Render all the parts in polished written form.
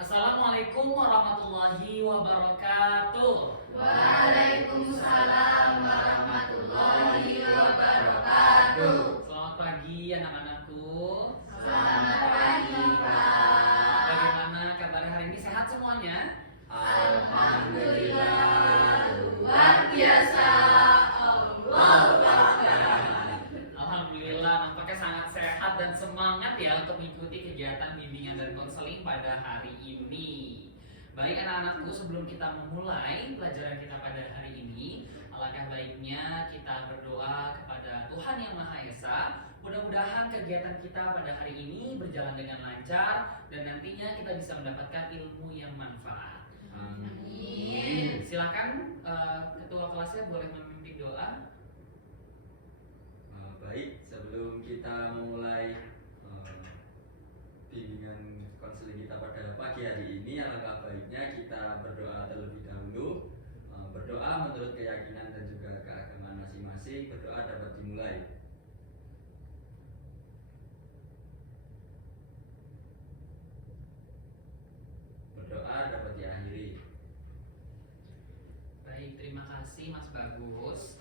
Assalamualaikum warahmatullahi wabarakatuh. Waalaikumsalam warahmatullahi wabarakatuh. Selamat pagi anak-anakku. Selamat pagi, Pak. Bagaimana kabar hari ini? Sehat semuanya? Alhamdulillah, luar biasa. Allahu Akbar. Alhamdulillah, nampaknya sangat sehat dan semangat ya untuk mengikuti kegiatan bimbingan dan konseling pada hari ini. Baik anak-anakku, sebelum kita memulai pelajaran kita pada hari ini, alangkah baiknya kita berdoa kepada Tuhan Yang Maha Esa. Mudah-mudahan kegiatan kita pada hari ini berjalan dengan lancar dan nantinya kita bisa mendapatkan ilmu yang manfaat. Amin. Silakan ketua kelasnya boleh memimpin doa. Baik, sebelum kita memulai bimbingan konseling kita pada pagi hari ini, alangkah baiknya kita berdoa terlebih dahulu. Berdoa menurut keyakinan dan juga keagamaan masing-masing. Berdoa dapat dimulai. Berdoa dapat diakhiri. Baik, terima kasih Mas Bagus.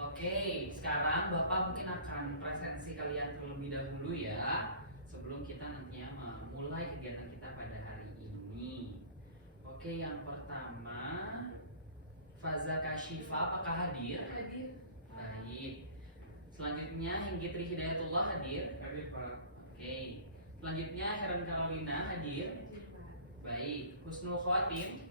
Oke, sekarang Bapak mungkin akan presensi kalian terlebih dahulu ya, sebelum kita nantinya memulai kegiatan kita pada hari ini. Oke, yang pertama, Faza Kashifa apakah hadir? Hadir. Baik. Selanjutnya Hinggitri Hidayatullah hadir? Hadir, Pak. Oke. Selanjutnya Heren Carolina hadir? Baik. Husnul Khawatim?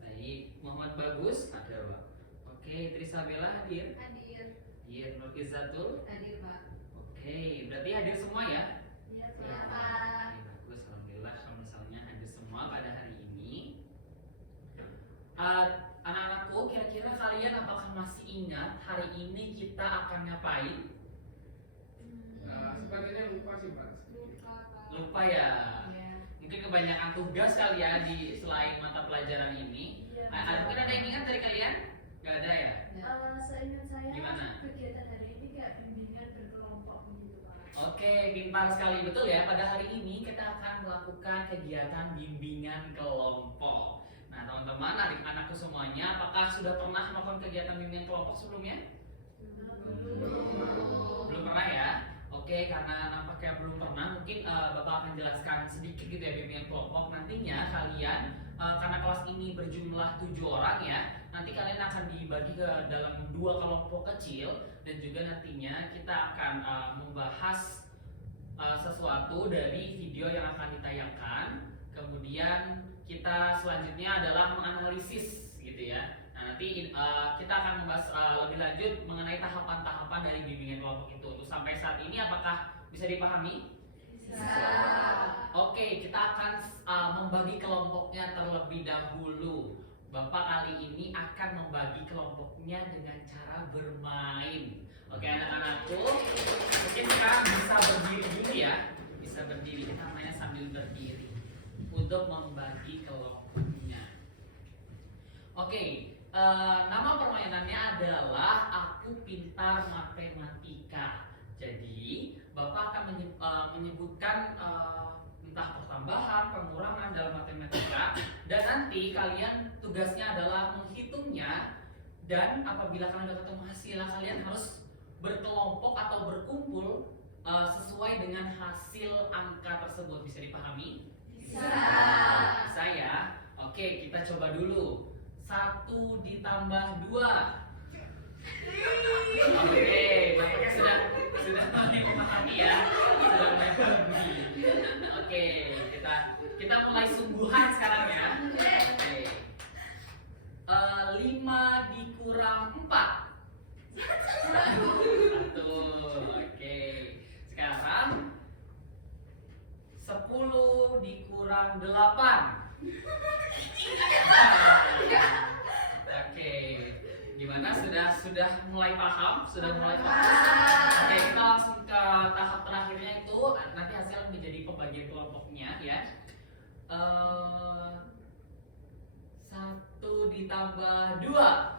Baik. Muhammad Bagus? Ada, Pak. Oke, Trisabella hadir? Hadir. Hadir. Nur Izzatul? Hadir, Pak. Oke, berarti hadir semua ya? Iya, Oke, Pak. bagus, alhamdulillah kalau misalnya hadir semua pada hari ini. Anak-anakku, kira-kira kalian apakah masih ingat hari ini kita akan ngapain? Sebagiannya lupa sih, Pak. Lupa, Pak. Lupa ya? Iya. Mungkin kebanyakan tugas kali ya di selain mata pelajaran ini. Mungkin ada yang ingat dari kalian? Gak ada ya? Seingat saya Gimana? kegiatan hari ini kayak bimbingan berkelompok gitu Pak. Oke, pintar sekali, betul ya. Pada hari ini kita akan melakukan kegiatan bimbingan kelompok. Nah, teman-teman, adik-anakku semuanya, apakah sudah pernah melakukan kegiatan bimbingan kelompok sebelumnya? Belum pernah ya? Oke, karena nampaknya belum pernah, mungkin Bapak akan jelaskan sedikit gitu ya bimbingan kelompok. Nantinya kalian, karena kelas ini berjumlah 7 orang ya, nanti kalian akan dibagi ke dalam 2 kelompok kecil. Dan juga nantinya kita akan membahas sesuatu dari video yang akan ditayangkan. Kemudian kita selanjutnya adalah menganalisis gitu ya. Nah, nanti kita akan membahas lebih lanjut mengenai tahapan-tahapan dari bimbingan kelompok itu. Untuk sampai saat ini apakah bisa dipahami? Bisa. Oke, kita akan membagi kelompoknya terlebih dahulu. Bapak kali ini akan membagi kelompoknya dengan cara bermain. Oke, anak-anakku, mungkin sekarang bisa berdiri dulu ya. Bisa berdiri, kita mainnya sambil berdiri untuk membagi kelompoknya. Oke, nama permainannya adalah Aku Pintar Matematika. Jadi, Bapak akan menyebutkan entah pertambahan, pengurangan dalam matematika, dan nanti kalian tugasnya adalah menghitungnya. Dan apabila kalian sudah ketemu hasilnya, kalian harus berkelompok atau berkumpul sesuai dengan hasil angka tersebut. Bisa dipahami? Bisa. Bisa ya? Oke, kita coba dulu. 1 ditambah 2. Oke, Bapaknya sudah mulai memahami ya. Sudah mulai memahami. Oke, kita mulai sungguhan sekarang ya. Oke. 5 dikurang 4. 1. Oke. Sekarang 10 dikurang 8. Oke. Gimana? Sudah mulai paham? Sudah mulai paham? Oke, kita langsung ke tahap terakhirnya itu. Nanti hasil menjadi pembagian kelompoknya ya. 1 ditambah 2.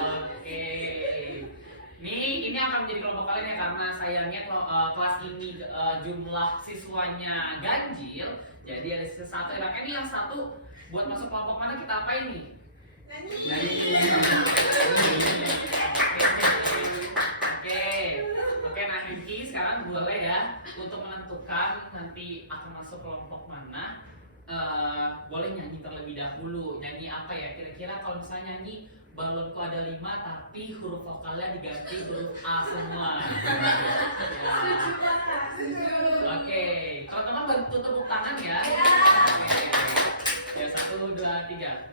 Oke. Ini akan menjadi kelompok kalian ya, karena sayangnya kelas ini jumlah siswanya ganjil. Jadi ada sisa satu ya. Ini yang satu buat masuk kelompok mana kita apain nih? Oke, nah Hengki sekarang boleh ya untuk menentukan nanti akan masuk kelompok mana. Boleh nyanyi terlebih dahulu. Nyanyi apa ya? Kira-kira kalau misalnya nyanyi balonku ada 5 tapi huruf vokalnya diganti huruf A semua. Oke, teman-teman bantu tepuk tangan ya. Oke. Ya 1, 2, 3.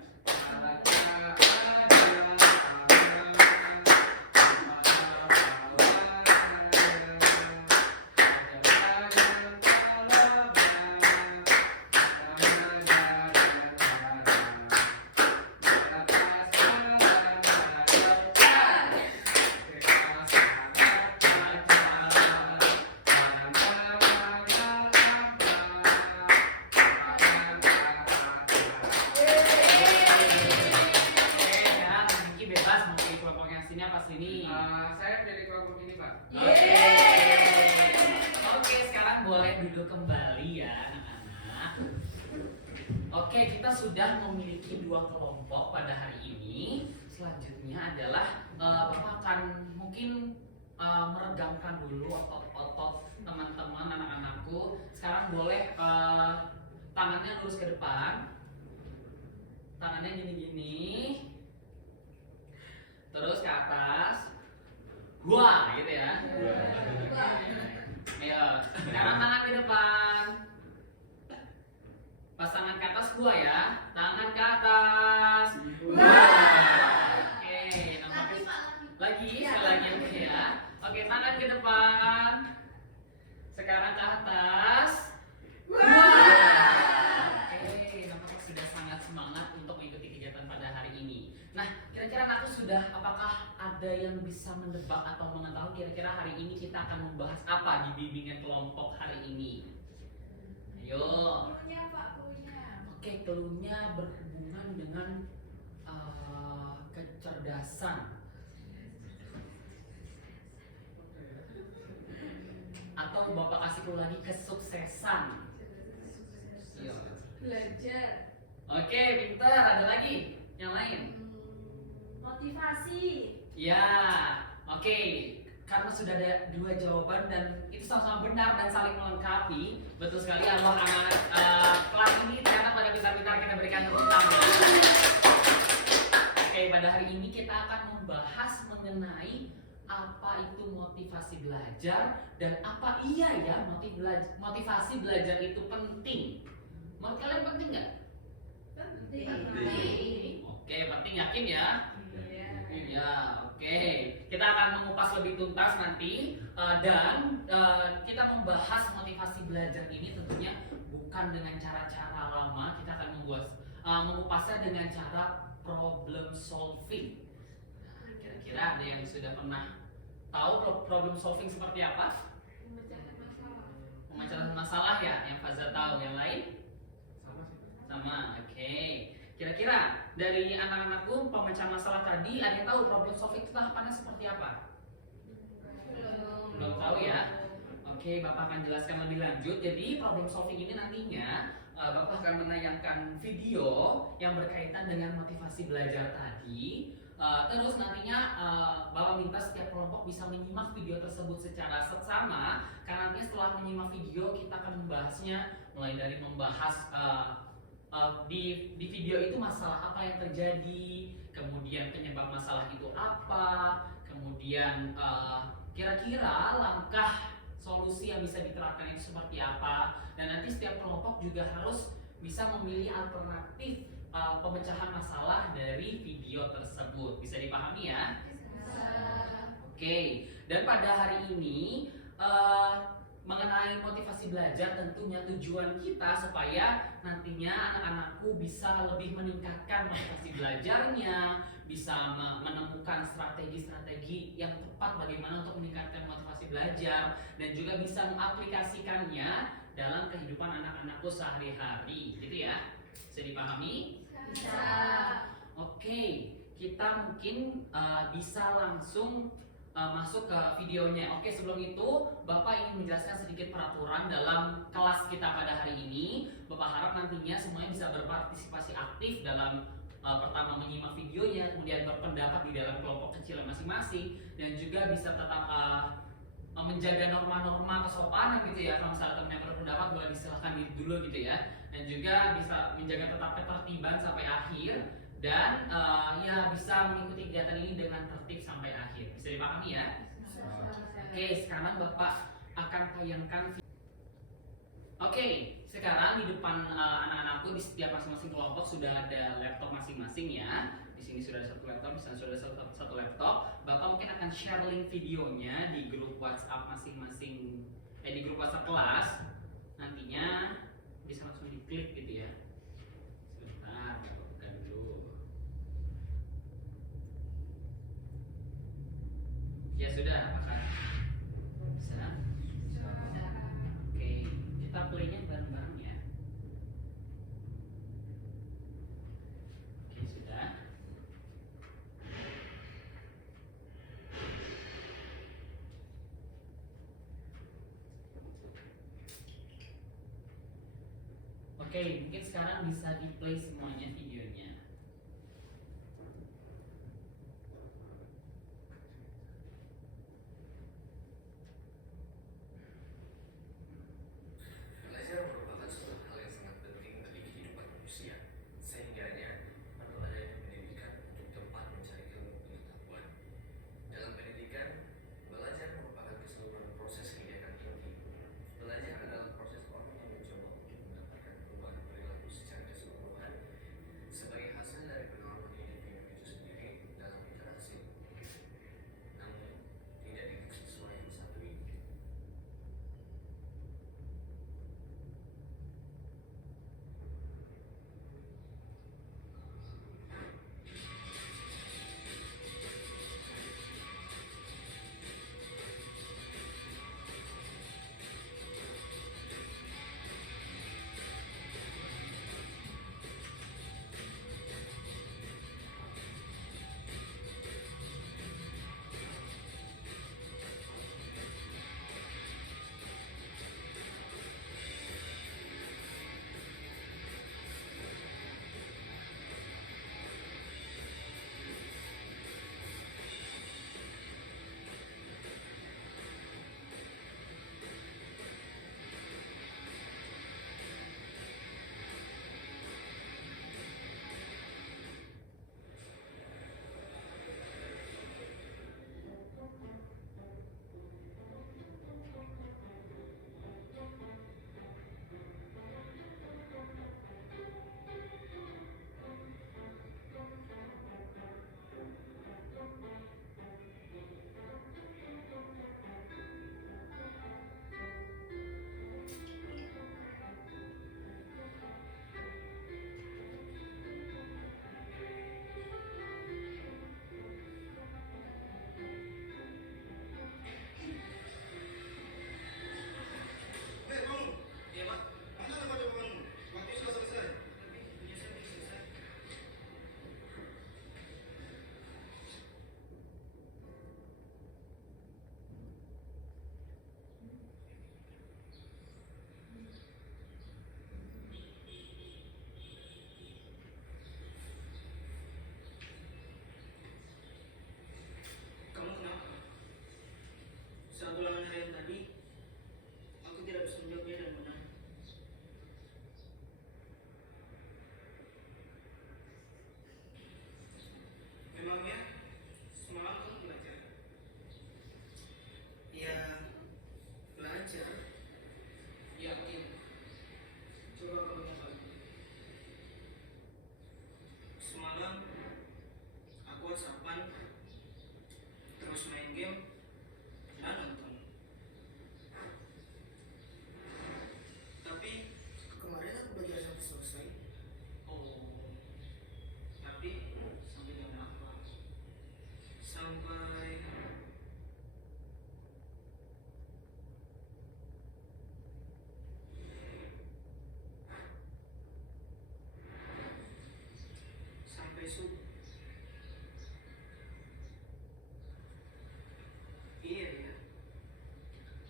Saya dari kelompok ini, Pak. Oke, sekarang boleh duduk kembali ya, anak-anak. Oke, kita sudah memiliki 2 kelompok pada hari ini. Selanjutnya adalah Bapak akan mungkin meregangkan dulu otot-otot teman-teman anak-anakku. Sekarang boleh tangannya lurus ke depan. Tangannya gini-gini. Terus ke atas. Wah, gitu ya. Ayo, sekarang tangan ke depan. Pas tangan ke atas gua ya. Tangan ke atas. Oke, lagi, oke ya. Oke, tangan ke depan. Sekarang ke atas. Oke, nampaknya sudah sangat semangat untuk mengikuti kegiatan pada hari ini. Nah, kira-kira aku sudah, apakah ada yang bisa mendebak atau mengetahui kira-kira hari ini kita akan membahas apa di bimbingan kelompok hari ini? Ayo. Oke, cluenya berhubungan dengan kecerdasan atau Bapak kasih clue lagi kesuksesan. Iya. Belajar. Oke, pinter. Ada lagi? Yang lain? Motivasi. Ya, oke. Karena sudah ada 2 jawaban dan itu sama-sama benar dan saling melengkapi. Betul sekali, anak-anak kelas ini ternyata pada pintar-pintar, kita berikan tepuk tangan. Oke, pada hari ini kita akan membahas mengenai apa itu motivasi belajar dan apa iya ya motivasi belajar itu penting. Menurut kalian penting nggak? Penting. Oke, penting, yakin ya? Iya. Ya, oke. Kita akan mengupas lebih tuntas nanti dan kita membahas motivasi belajar ini tentunya bukan dengan cara-cara lama. Kita akan mengupasnya dengan cara problem solving. Nah, kira-kira ada yang sudah pernah tahu problem solving seperti apa? Memecahkan masalah ya, yang Faza tahu. Yang lain? Sama, oke. Kira-kira dari anak-anakku pemecah masalah tadi ada yang tahu problem solving itu tahapannya seperti apa? Belum tahu ya? Oke, Bapak akan jelaskan lebih lanjut. Jadi problem solving ini nantinya Bapak akan menayangkan video yang berkaitan dengan motivasi belajar tadi. Terus nantinya Bapak minta setiap kelompok bisa menyimak video tersebut secara seksama. Karena nanti setelah menyimak video kita akan membahasnya mulai dari membahas di video itu masalah apa yang terjadi, kemudian penyebab masalah itu apa, kemudian kira-kira langkah solusi yang bisa diterapkan itu seperti apa, dan nanti setiap kelompok juga harus bisa memilih alternatif pemecahan masalah dari video tersebut. Bisa dipahami ya? Oke, dan pada hari ini mengenai motivasi belajar tentunya tujuan kita supaya nantinya anak-anakku bisa lebih meningkatkan motivasi belajarnya, bisa menemukan strategi-strategi yang tepat bagaimana untuk meningkatkan motivasi belajar dan juga bisa mengaplikasikannya dalam kehidupan anak-anakku sehari-hari, gitu ya? Bisa dipahami? Bisa. Oke, kita mungkin bisa langsung masuk ke videonya. Oke, sebelum itu Bapak ingin menjelaskan sedikit peraturan dalam kelas kita pada hari ini. Bapak harap nantinya semuanya bisa berpartisipasi aktif dalam pertama menyimak videonya, kemudian berpendapat di dalam kelompok kecil masing-masing, dan juga bisa tetap menjaga norma-norma kesopanan gitu ya. Kalau misalnya teman yang berpendapat boleh disilahkan diri dulu gitu ya, dan juga bisa menjaga tetap ketertiban sampai akhir, dan ya bisa mengikuti kegiatan ini dengan tertib sampai akhir. Bisa dipahami ya? Oke, sekarang Bapak akan tayangkan. Oke, sekarang di depan anak-anakku di setiap masing-masing kelompok sudah ada laptop masing-masing ya. Di sini sudah ada satu laptop, di sana sudah ada satu laptop. Bapak mungkin akan share link videonya di grup WhatsApp masing-masing, di grup WhatsApp kelas. Nantinya bisa langsung diklik gitu ya. Sebentar, kita buka dulu. Ya sudah, apakah bisa? Oke, kita playnya bareng-bareng ya. Oke, sudah. Oke, mungkin sekarang bisa di play semuanya videonya. Belajar merupakan suatu hal yang sangat penting bagi kehidupan manusia, sehingganya perlu adanya pendidikan untuk tempat mencari ilmu pengetahuan. Dalam pendidikan, belajar merupakan keseluruhan proses kegiatan inti. Belajar adalah proses orang yang mencoba untuk mendapatkan perubahan perilaku secara keseluruhan sebagai hasil dari pengalaman individu itu sendiri dalam interaksi. Namun, tidak dengan siswa yang satu ini. Kamu kenapa? Saat ulangan harian tadi, aku tidak bisa menjawabnya dengan benar. Memangnya semalam kamu belajar? Ya, belajar. Yakin? Coba kamu yang lagi. Semalam aku whatsappan, terus main game dan nonton. Tapi kemarin aku belajar sampai selesai. Oh, tapi sampai jam berapa? Sampai sampai subuh. Iya, iya.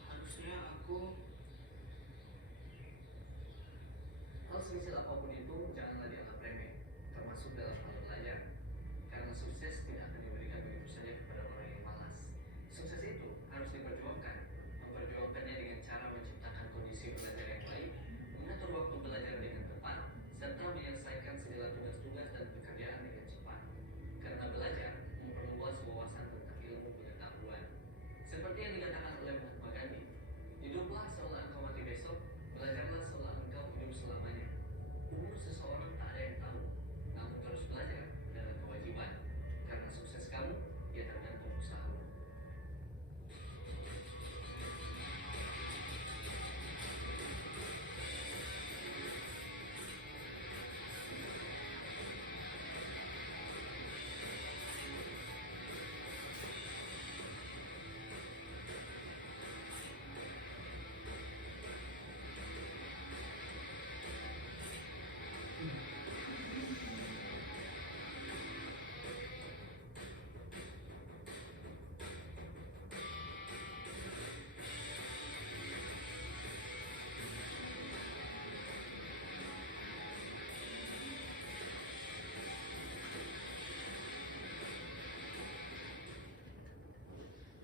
Harusnya aku Hal sekecil apapun itu janganlah dianggap remeh, termasuk dalam hal belajar. Karena sukses tidak akan diberikan begitu saja kepada orang yang malas. Sukses itu harus diperjuangkan. Memperjuangkannya dengan cara menciptakan kondisi belajar yang baik, mengatur waktu belajar dengan tepat, serta menyelesaikan segala tugas-tugas dan pekerjaan dengan cepat. Karena belajar memperluas wawasan tentang ilmu pengetahuan. Seperti yang dikatakan oleh Mahatma Gandhi, hiduplah seolah engkau mati besok, belajarlah seolah engkau hidup selamanya. Umur seseorang tak ada yang tahu, namun terus belajar adalah kewajiban. Karena sukses kamu, ya tergantung usahamu.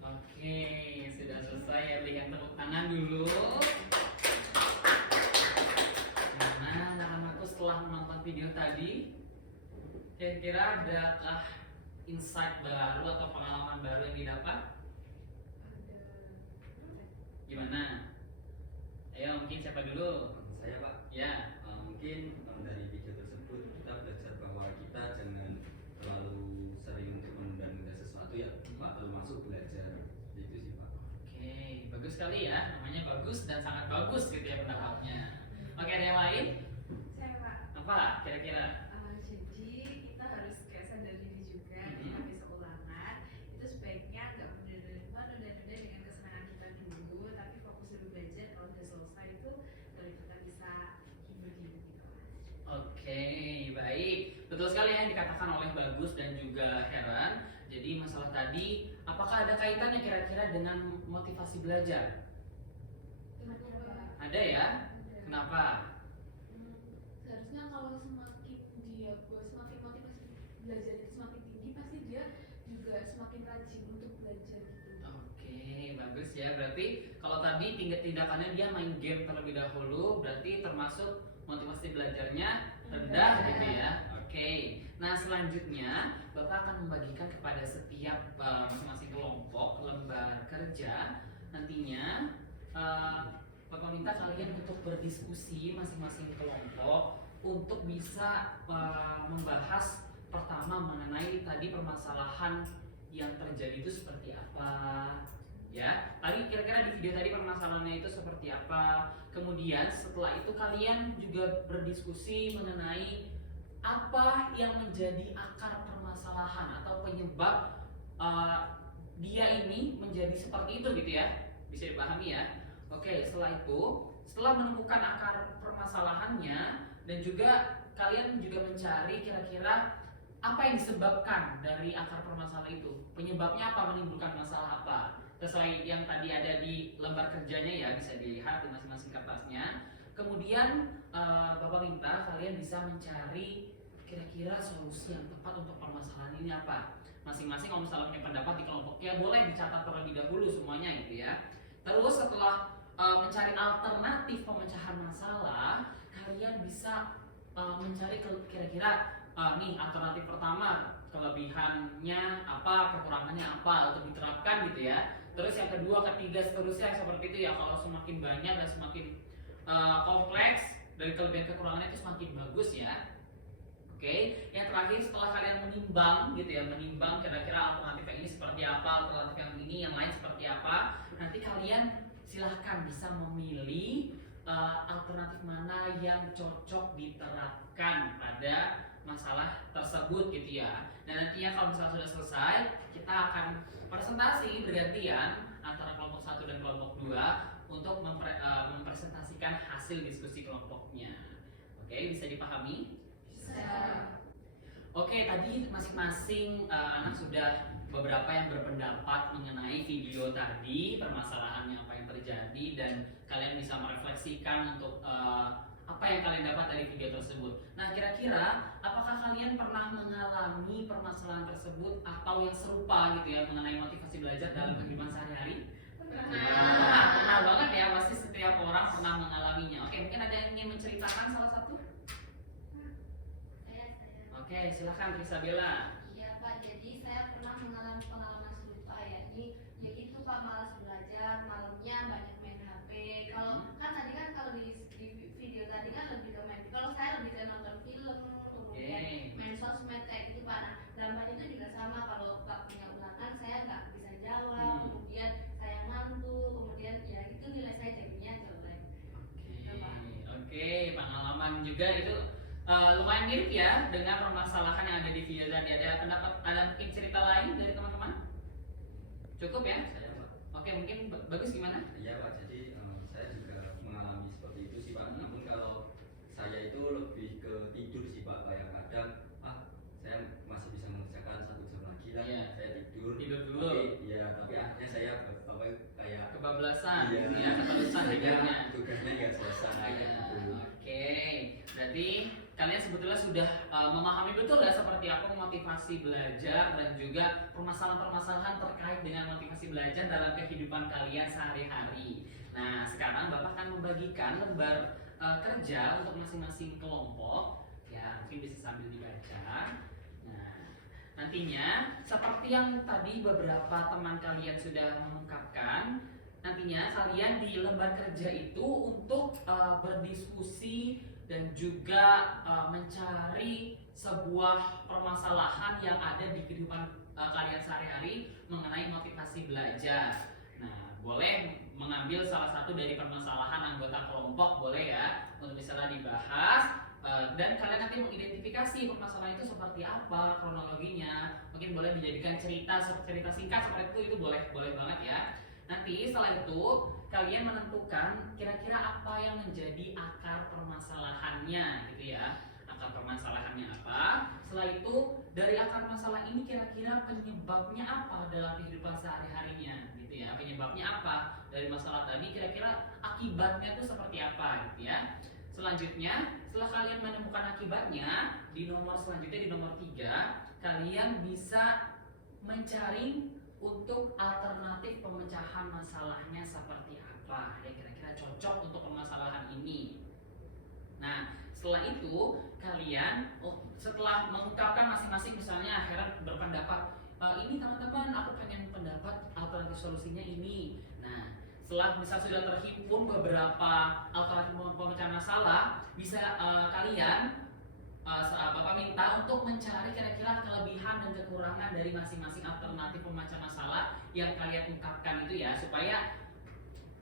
Oke, sudah selesai ya, berikan tepuk tangan dulu. Nah, anak-anakku setelah menonton video tadi, kira-kira adakah insight baru atau pengalaman baru yang didapat? Gimana? Ayo, mungkin siapa dulu? Saya Pak. Ya. Mungkin dari video tersebut kita belajar bahwa kita jangan terlalu sering untuk menunda-nunda sesuatu ya Pak, termasuk belajar. Itu sih Pak. Oke, bagus sekali ya. Namanya bagus dan sangat bagus gitu ya pendapatnya. Oke, ada yang lain? Saya Pak. Apa kira-kira? Jadi kita harus kayak sadar diri juga ketika besok ulangan itu sebaiknya nggak menunda-nunda dengan kesenangan kita dulu, tapi fokus dulu belajar. Kalau udah selesai itu baru kita bisa hibur-hibur gitu. Oke, baik. Betul sekali yang dikatakan oleh Bagus dan juga Heran. Jadi masalah tadi, apakah ada kaitannya kira-kira dengan motivasi belajar? Ada ya? Kenapa? Seharusnya kalau semakin dia semakin motivasi belajar itu semakin tinggi, pasti dia juga semakin rajin untuk belajar gitu. Oke, bagus ya. Berarti kalau tadi tindakannya dia main game terlebih dahulu, berarti termasuk motivasi belajarnya rendah gitu ya. Oke. Nah, selanjutnya Bapak akan membagikan kepada setiap masing-masing kelompok lembar kerja. Nantinya Bapak minta kalian untuk berdiskusi masing-masing kelompok untuk bisa membahas pertama mengenai tadi permasalahan yang terjadi itu seperti apa. Ya, tadi kira-kira di video tadi permasalahannya itu seperti apa. Kemudian setelah itu kalian juga berdiskusi mengenai apa yang menjadi akar permasalahan atau penyebab dia ini menjadi seperti itu gitu ya. Bisa dipahami ya. Oke, setelah itu, setelah menemukan akar permasalahannya dan juga kalian juga mencari kira-kira apa yang disebabkan dari akar permasalahan itu. Penyebabnya apa, menimbulkan masalah apa. Sesuai yang tadi ada di lembar kerjanya ya, bisa dilihat di masing-masing kertasnya. Kemudian Bapak minta kalian bisa mencari kira-kira solusi yang tepat untuk permasalahan ini apa. Masing-masing kalau misalnya punya pendapat di kelompoknya boleh dicatat terlebih dahulu semuanya gitu ya. Terus setelah mencari alternatif pemecahan masalah, kalian bisa mencari kira-kira nih alternatif pertama kelebihannya apa, kekurangannya apa untuk diterapkan gitu ya. Terus yang kedua, ketiga, seterusnya seperti itu ya. Kalau semakin banyak dan semakin kompleks dari kelebihan kekurangannya itu semakin bagus ya. Oke, yang terakhir setelah kalian menimbang gitu ya, menimbang kira-kira alternatif yang ini seperti apa, alternatif yang ini, yang lain seperti apa, nanti kalian silahkan bisa memilih alternatif mana yang cocok diterapkan pada masalah tersebut gitu ya. Dan nantinya kalau misalnya sudah selesai, kita akan presentasi bergantian antara kelompok 1 dan kelompok 2 untuk mempresentasikan hasil diskusi kelompoknya. Oke, bisa dipahami? Bisa. Oke, tadi masing-masing anak sudah beberapa yang berpendapat mengenai video tadi, permasalahannya apa yang terjadi, dan kalian bisa merefleksikan untuk apa yang kalian dapat dari video tersebut. Nah, kira-kira apakah kalian pernah mengalami permasalahan tersebut atau yang serupa gitu ya mengenai motivasi belajar dalam kehidupan sehari-hari? Pernah banget ya, pasti setiap orang pernah mengalaminya. Oke, mungkin ada yang ingin menceritakan salah satu? Saya. Oke, silakan Trisabella. Iya Pak, jadi saya pernah mengalami pengalaman serupa ya. Yaitu Pak, malas belajar, malamnya banyak main HP. Kalau kan tadi kan kalau di video tadi kan lebih ke main. Kalau saya lebih ke nonton film, kemudian main sosmed kayak gitu Pak. Nah, dampaknya itu juga sama. Kalau Pak punya ulangan saya nggak bisa jawab, kemudian saya ngantuk, kemudian ya itu nilai saya jadinya jelek. Oke, pengalaman juga itu lumayan mirip ya dengan permasalahan yang ada di video tadi. Ada pendapat, ada mungkin cerita lain dari teman-teman? Cukup ya? Saya Pak. Oke, mungkin bagus gimana? Iya Pak, jadi saya juga mengalami seperti itu sih Pak. Namun kalau saya itu lebih ke tidur sih Pak. Kayak kadang saya masih bisa mengerjakan 1 jam lagi lah. Iya. Saya tidur. Tidur dulu. Tapi akhirnya saya kayak Kebablasan, Iya. ya keterusan tidurnya. tugasnya nggak selesai gitu. Oke, berarti kalian sebetulnya sudah memahami betul ya seperti apa motivasi belajar dan juga permasalahan-permasalahan terkait dengan motivasi belajar dalam kehidupan kalian sehari-hari. Nah, sekarang Bapak akan membagikan lembar kerja untuk masing-masing kelompok. Ya, mungkin bisa sambil dibaca. Nah, nantinya seperti yang tadi beberapa teman kalian sudah mengungkapkan, nantinya kalian di lembar kerja itu untuk berdiskusi dan juga mencari sebuah permasalahan yang ada di kehidupan kalian sehari-hari mengenai motivasi belajar. Nah, boleh mengambil salah satu dari permasalahan anggota kelompok, boleh ya, untuk misalnya dibahas. Dan kalian nanti mengidentifikasi permasalahan itu seperti apa kronologinya. Mungkin boleh dijadikan cerita singkat seperti itu boleh banget ya. Nanti setelah itu kalian menentukan kira-kira apa yang menjadi akar permasalahannya gitu ya. Akar permasalahannya apa? Setelah itu dari akar masalah ini kira-kira penyebabnya apa dalam kehidupan sehari-harinya gitu ya. Penyebabnya apa dari masalah tadi, kira-kira akibatnya itu seperti apa gitu ya. Selanjutnya, setelah kalian menemukan akibatnya, di nomor selanjutnya di nomor 3, kalian bisa mencari untuk alternatif pemecahan masalahnya seperti apa ya, kira-kira cocok untuk permasalahan ini. Nah, setelah itu kalian setelah mengungkapkan masing-masing, misalnya akhirnya berpendapat ini teman-teman aku pengen pendapat alternatif solusinya ini. Nah, setelah misal sudah terhimpun beberapa alternatif pemecahan masalah, bisa kalian Bapak minta untuk mencari kira-kira kelebihan dan kekurangan dari masing-masing alternatif pemecahan masalah yang kalian ungkapkan itu ya, supaya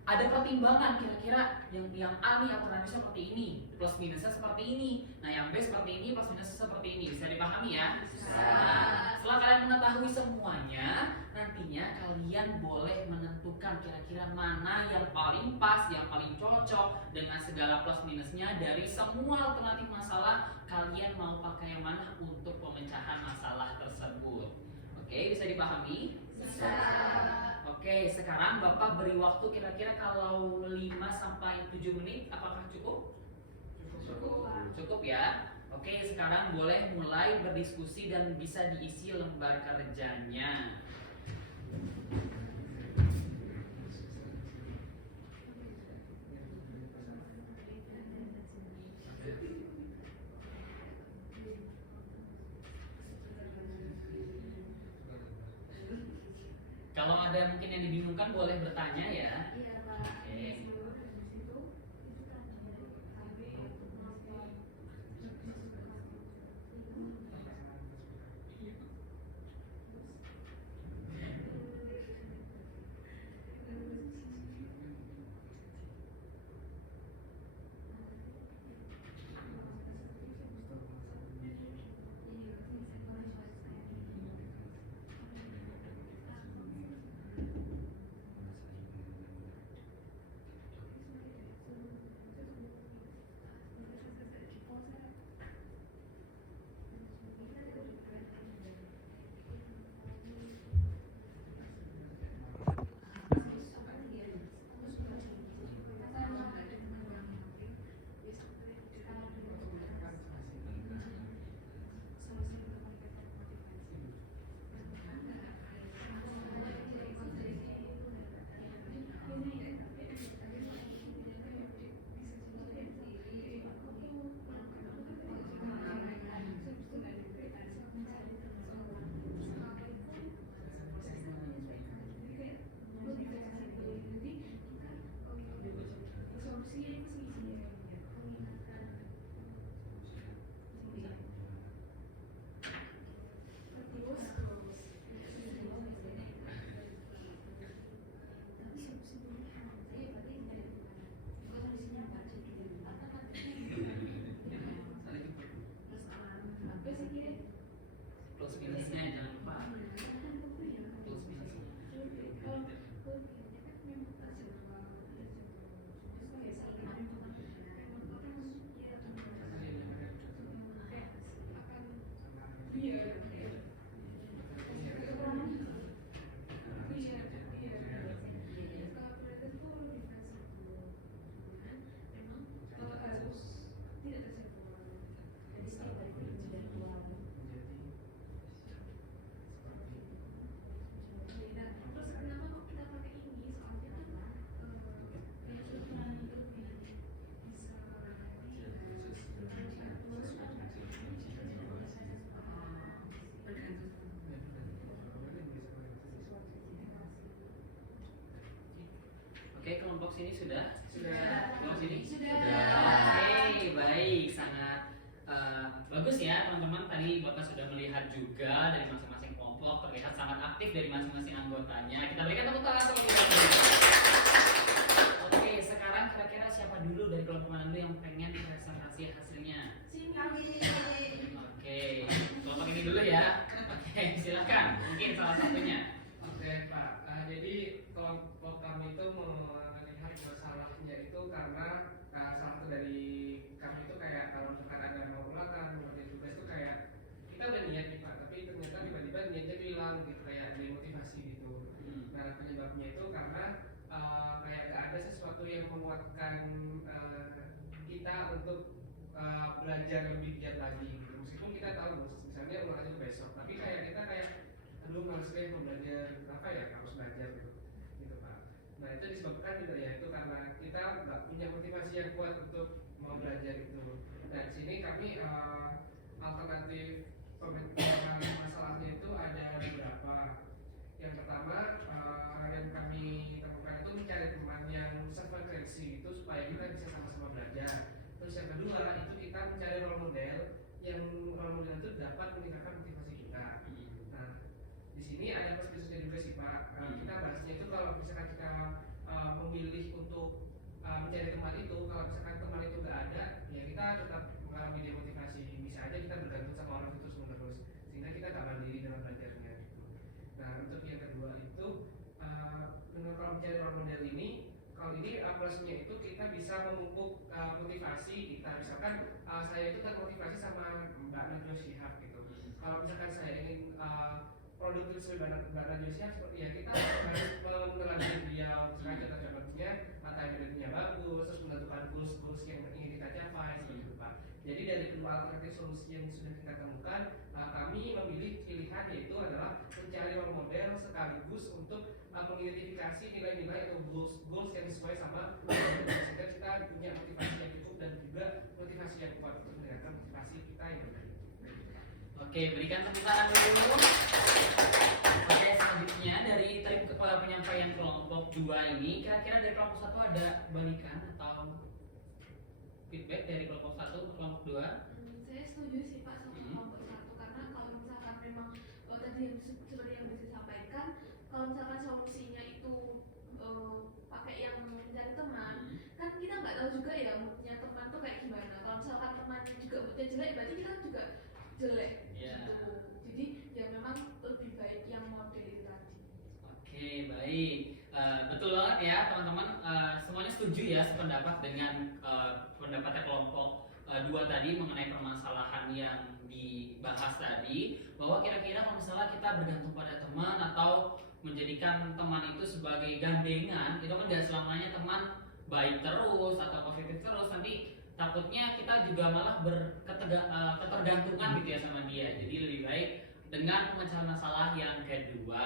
ada pertimbangan kira-kira yang A nih alternatifnya seperti ini, plus minusnya seperti ini. Nah, yang B seperti ini, plus minusnya seperti ini. Bisa dipahami ya? Nah, setelah kalian mengetahui semuanya, nantinya kalian boleh menentukan kira-kira mana yang paling pas, yang paling cocok dengan segala plus minusnya dari semua alternatif masalah. Kalian mau pakai yang mana untuk pemecahan masalah tersebut? Oke, bisa dipahami? Bisa. Oke, sekarang Bapak beri waktu kira-kira kalau 5-7 menit, apakah cukup? Cukup ya. Oke, sekarang boleh mulai berdiskusi dan bisa diisi lembar kerjanya. Kalau ada mungkin yang dibingungkan boleh bertanya ya. Iya Pak. Oke. Oke, kelompok sini sudah? Sudah. Kelompok sini? Sudah. Oke, baik, sangat bagus ya teman-teman. Tadi Bapak sudah melihat juga dari masing-masing kelompok terlihat sangat aktif dari masing-masing anggotanya. Kita berikan tepuk tangan terlebih dahulu. Oke, sekarang kira-kira siapa dulu dari kelompok mana dulu yang pengen presentasi hasilnya? Sini. Oke, kelompok ini dulu ya. Oke, silakan. Mungkin salah satunya. Oke Pak, jadi kelompok kami itu melihat masalahnya itu karena salah satu dari kami itu kayak kalau misalkan ada mau ulangan, mengerjain tugas itu kayak kita udah niat nih Pak, tapi ternyata tiba-tiba niatnya hilang gitu, kayak demotivasi gitu. Nah penyebabnya itu karena kayak gak ada sesuatu yang menguatkan kita untuk belajar lebih giat lagi gitu. Meskipun kita tahu misalnya ulangan itu besok, tapi kayak kita kayak aduh males deh mau belajar, kenapa ya harus belajar gitu Pak. Nah itu disebabkan gitu ya, itu karena kita nggak punya motivasi yang kuat untuk mau belajar itu. Nah di sini kami alternatif pemecahkan masalahnya itu ada beberapa. Yang pertama yang kami temukan itu mencari teman yang sefrekuensi itu supaya kita bisa sama-sama belajar. Terus yang kedua itu kita mencari role model yang role model itu dapat meningkatkan motivasi kita. Nah di sini ada plus minusnya juga sih Pak. Kita bahasnya itu kalau misalkan kita memilih untuk mencari teman itu, kalau misalkan teman itu nggak ada, ya kita tetap mengalami demotivasi. Bisa aja kita bergantung sama orang itu terus menerus, sehingga kita tak mandiri dalam belajarnya. Gitu. Nah untuk yang kedua itu, dengan kalau mencari role model ini, kalau ini plusnya itu kita bisa memupuk motivasi kita. Misalkan saya itu termotivasi sama Mbak Najwa Shihab gitu. Kalau misalkan saya ingin produktif seperti Mbak Najwa Shihab, ya kita harus meneladani beliau. Misalkan contohnya materi materinya bagus, terus menentukan goals yang ingin kita capai seperti itu Pak. Jadi dari kedua alternatif solusi yang sudah kita temukan, kami memilih pilihan yaitu adalah mencari role model sekaligus untuk mengidentifikasi nilai-nilai atau goals yang sesuai sama sehingga kita punya motivasi yang cukup dan juga motivasi yang kuat untuk meningkatkan motivasi kita yang baik. Oke, berikan tepuk tangan dulu. Oke, selanjutnya dari penyampaian kelompok 2 ini, kira-kira dari kelompok 1 ada balikan atau feedback dari kelompok 1 ke kelompok 2? Saya setuju sih Pak sama kelompok 1 karena kalau misalkan memang tadi yang seperti yang bisa disampaikan, kalau misalkan solusinya itu pakai yang mencari teman, kan kita nggak tahu juga ya moodnya teman tuh kayak gimana. Kalau misalkan temannya juga moodnya jelek, berarti kita juga jelek. Gitu. Jadi ya memang lebih baik yang model itu tadi. Oke, baik. Betul banget ya teman-teman. Semuanya setuju ya sependapat dengan pendapatnya kelompok 2 tadi mengenai permasalahan yang dibahas tadi, bahwa kira-kira kalau misalnya kita bergantung pada teman atau menjadikan teman itu sebagai gandengan, itu kan gak selamanya teman baik terus atau positif terus, nanti takutnya kita juga malah ketergantungan gitu ya sama dia. Jadi lebih baik dengan pemecahan masalah yang kedua.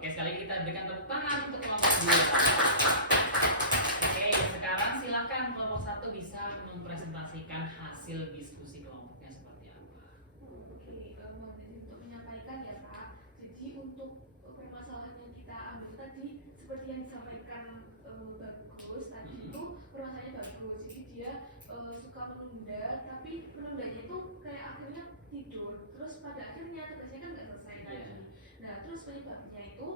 Oke, sekali kita berikan tepuk tangan untuk kelompok 2. Oke, sekarang silakan kelompok 1 bisa mempresentasikan hasil diskusi kelompoknya seperti apa. Oke, untuk menyampaikan ya Pak. Jadi untuk permasalahan yang kita ambil tadi seperti yang disampaikan bagus tadi itu permasalahannya bagus. Jadi dia suka menunda, tapi menundanya itu kayak akhirnya tidur. Terus pada akhirnya tugasnya kan nggak selesai lagi. Nah terus penyebabnya itu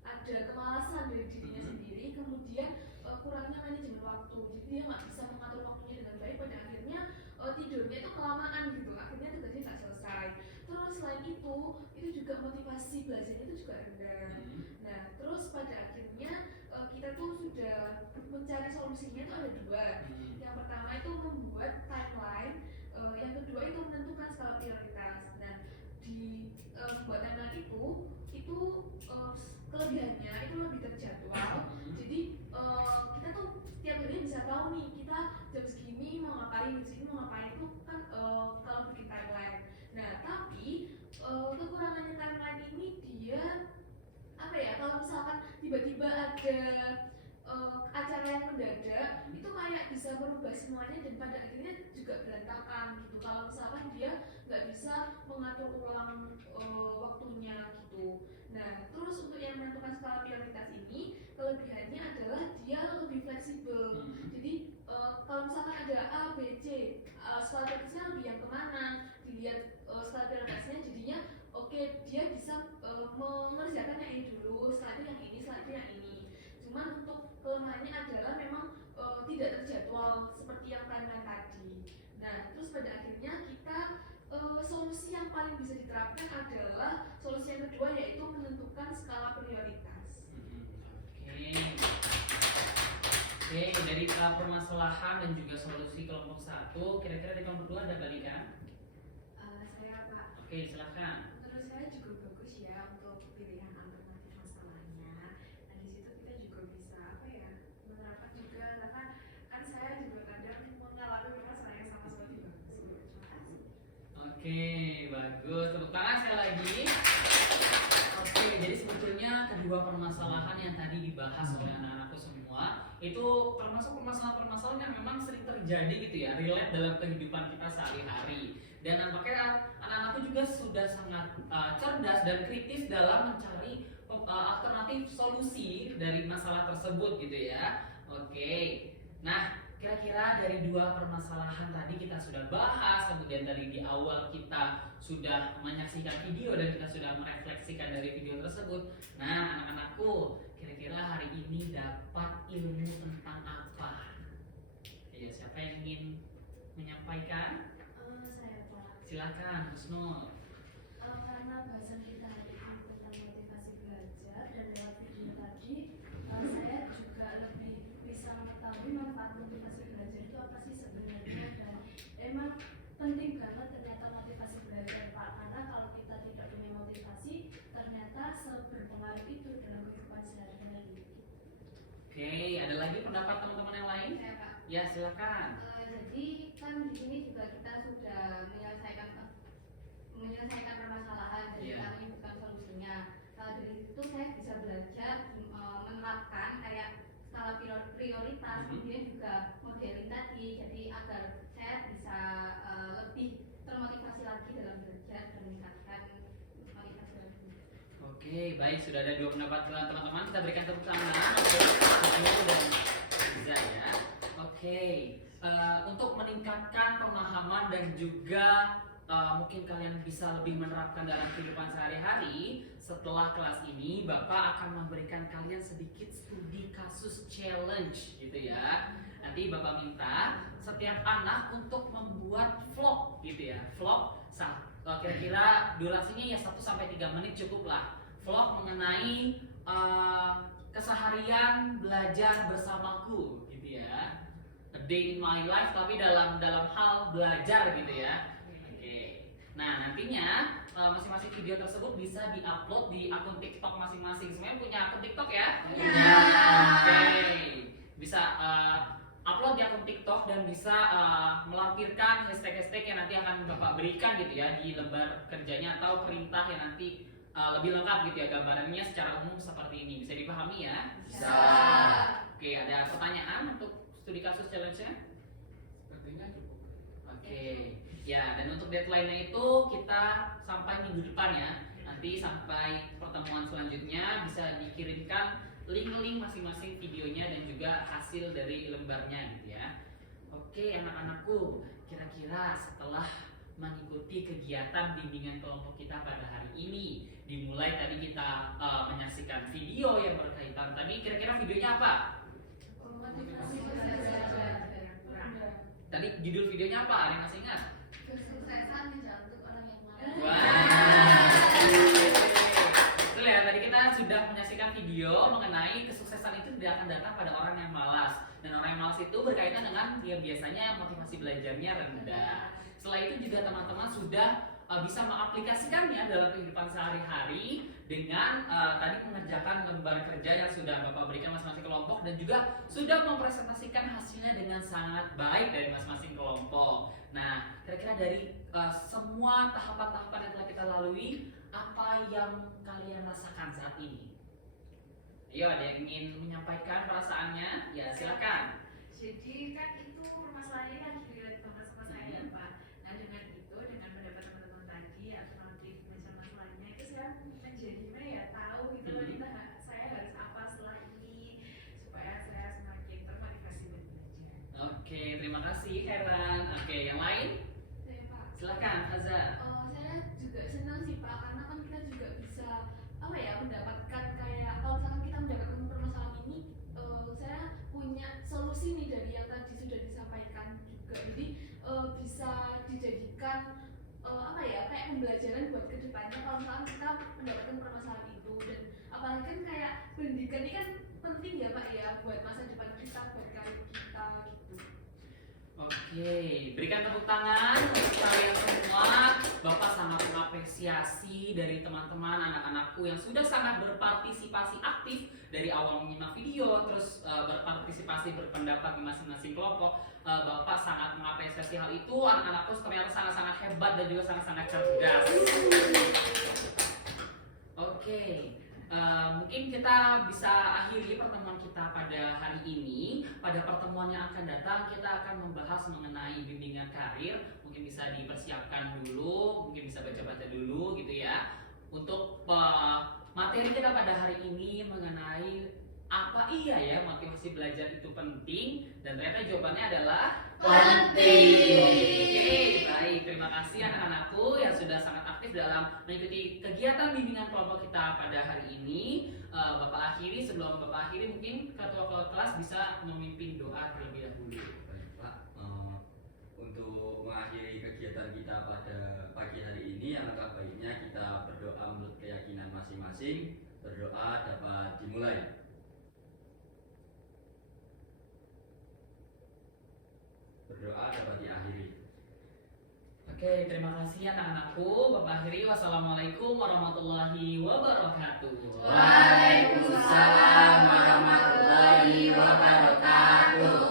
ada kemalasan dari dirinya sendiri, kemudian kurangnya manajemen waktu. Jadi dia nggak bisa mengatur waktunya dengan baik. Pada akhirnya tidurnya itu kelamaan gitu. Akhirnya tugasnya nggak selesai. Terus selain itu juga motivasi belajarnya itu juga rendah. Nah terus pada akhirnya kita tuh sudah mencari solusinya itu ada 2. Yang pertama itu membuat timeline, yang kedua itu menentukan skala prioritas. Nah di membuat timeline itu kelebihannya itu lebih terjadwal. Jadi kita tuh setiap hari bisa tahu nih kita jam segini mau ngapain, jam segini mau ngapain, itu kan kalau bikin timeline. Nah tapi kekurangannya timeline ini dia apa ya, kalau misalkan tiba-tiba ada acara yang mendadak itu kayak bisa merubah semuanya dan pada akhirnya juga berantakan gitu kalau misalkan dia nggak bisa mengatur ulang waktunya gitu. Nah terus untuk yang menentukan skala prioritas ini kelebihannya adalah fokusnya lebih yang kemana, dilihat skala prioritasnya, jadinya oke, dia bisa mengerjakan yang ini dulu, setelah itu yang ini, setelah itu yang ini. Cuman untuk kelemahannya adalah memang tidak terjadwal seperti yang timeline tadi. Nah, terus pada akhirnya kita solusi yang paling bisa diterapkan adalah solusi yang kedua, yaitu menentukan skala prioritas. Oke, dari permasalahan dan juga solusi kelompok 1, kira-kira di kelompok 2 ada balikan? Saya Pak, Oke, silahkan. menurut saya juga bagus ya untuk pilihan alternatif masalahnya. Nah di situ kita juga bisa apa ya, menerapkan juga, karena kan saya juga kadang mengalami masalah yang sama seperti bagus. Terima kasih. Oke, bagus. Tepuk tangan sekali lagi. Oke, jadi sebetulnya kedua permasalahan yang tadi dibahas oleh anak-anakku semua itu termasuk permasalahan-permasalahan yang memang sering terjadi gitu ya, relate dalam kehidupan kita sehari-hari. Dan nampaknya anak-anakku juga sudah sangat cerdas dan kritis dalam mencari alternatif solusi dari masalah tersebut gitu ya. Oke, nah kira-kira dari dua permasalahan tadi kita sudah bahas, kemudian tadi di awal kita sudah menyaksikan video dan kita sudah merefleksikan dari video tersebut. Nah, anak-anakku, kira-kira hari ini dapat ilmu tentang apa? Ayo, siapa yang ingin menyampaikan? Saya Pak. Silakan, Husnul. Karena bahasan kita hari ini tentang motivasi belajar dan lewat video tadi, saya juga lebih bisa mengetahui manfaat motivasi belajar itu apa sih sebenarnya, dan emang penting banget ternyata motivasi belajar Pak, karena kalau kita tidak punya motivasi ternyata seberpengaruh itu dalam kehidupan sehari-hari. Oke, ada lagi pendapat teman-teman yang lain? Saya Pak. Ya, silakan. Jadi kan di sini juga kita sudah menyelesaikan permasalahan dan Iya. kita menyebutkan solusinya. Dari situ saya bisa belajar menerapkan kayak skala prioritas, kemudian juga modeling tadi, jadi agar saya bisa lebih termotivasi lagi dalam belajar dan meningkatkan motivasi lagi. Oke, baik, sudah ada dua pendapat teman-teman. Kita berikan tepuk tangan untuk Ayu dan Riza ya. Oke, untuk meningkatkan pemahaman dan juga mungkin kalian bisa lebih menerapkan dalam kehidupan sehari-hari, setelah kelas ini Bapak akan memberikan kalian sedikit studi kasus challenge gitu ya. Nanti Bapak minta setiap anak untuk membuat vlog gitu ya. Vlog kira-kira durasinya ya 1-3 menit cukup lah. Vlog mengenai keseharian belajar bersamaku gitu ya. A day in my life tapi dalam hal belajar gitu ya. Oke. Nah, nantinya masing-masing video tersebut bisa diupload di akun TikTok masing-masing. Semuanya punya akun TikTok ya? Punya. Oke. Bisa upload di akun TikTok dan bisa melampirkan hashtag-hashtag yang nanti akan Bapak berikan gitu ya di lembar kerjanya atau perintah yang nanti lebih lengkap gitu ya, gambarannya secara umum seperti ini. Bisa dipahami ya? Bisa. Oke, ada pertanyaan untuk studi kasus challenge-nya? Sepertinya cukup. Oke. Ya, dan untuk deadline-nya itu kita sampai minggu depan ya. Nanti sampai pertemuan selanjutnya bisa dikirimkan link-link masing-masing videonya dan juga hasil dari lembarnya gitu ya. Oke, anak-anakku, kira-kira setelah mengikuti kegiatan bimbingan kelompok kita pada hari ini, dimulai tadi kita menyaksikan video yang berkaitan. Tadi kira-kira videonya apa? Motivasi belajar. Tadi judul videonya apa? Ada yang masih ingat? Kesuksesan menjadi untuk orang yang malas. Wah. Betul ya, tadi kita sudah menyaksikan video mengenai kesuksesan itu tidak akan datang pada orang yang malas. Dan orang yang malas itu berkaitan dengan dia biasanya motivasi belajarnya rendah. Setelah itu juga teman-teman sudah bisa mengaplikasikannya dalam kehidupan sehari-hari dengan tadi mengerjakan lembar kerja yang sudah Bapak berikan masing-masing kelompok dan juga sudah mempresentasikan hasilnya dengan sangat baik dari masing-masing kelompok. Nah, kira-kira dari semua tahapan-tahapan yang telah kita lalui, apa yang kalian rasakan saat ini? Ayo, ada yang ingin menyampaikan perasaannya? Ya, silakan. Jadi kan itu permasalahannya kan relate banget sama saya ya Pak. Nah dengan itu, dengan pendapat teman-teman tadi alternatif masalahnya itu saya menjadi gimana ya, tahu gitu loh saya harus apa setelah ini supaya saya semakin termotivasi buat belajar. Oke, terima kasih Heran. Oke, yang lain? apa ya, kayak pembelajaran buat kedepannya kalau misalkan kita mendapatkan permasalahan itu. Dan apalagi kan kayak pendidikan ini kan penting ya Pak ya buat masa depan kita, buat karir kita gitu. Oke, berikan tepuk tangan untuk kalian semua. Bapak sangat mengapresiasi dari teman-teman anak-anakku yang sudah sangat berpartisipasi aktif dari awal menyimak video, terus berpartisipasi berpendapat di masing-masing kelompok. Bapak sangat mengapresiasi hal itu. Anak-anakku ternyata sangat-sangat hebat dan juga sangat-sangat cerdas. Oke. Mungkin kita bisa akhiri pertemuan kita pada hari ini. Pada pertemuan yang akan datang kita akan membahas mengenai bimbingan karir. Mungkin bisa dipersiapkan dulu, mungkin bisa baca-baca dulu gitu ya. Untuk materi kita pada hari ini mengenai apa iya ya motivasi belajar itu penting, dan ternyata jawabannya adalah penting. Oke, baik. Terima kasih anak-anakku yang sudah sangat aktif dalam mengikuti kegiatan bimbingan kelompok kita pada hari ini. Bapak akhiri, sebelum Bapak akhiri mungkin ketua kelas bisa memimpin doa terlebih dahulu. Baik Pak, untuk mengakhiri kegiatan kita pada pagi hari ini, alangkah baiknya kita berdoa menurut keyakinan masing-masing. Berdoa dapat dimulai. Berdoa dapat diakhiri. Oke, terima kasih anak-anakku. Bapak akhiri, wassalamualaikum warahmatullahi wabarakatuh. Waalaikumsalam warahmatullahi wabarakatuh.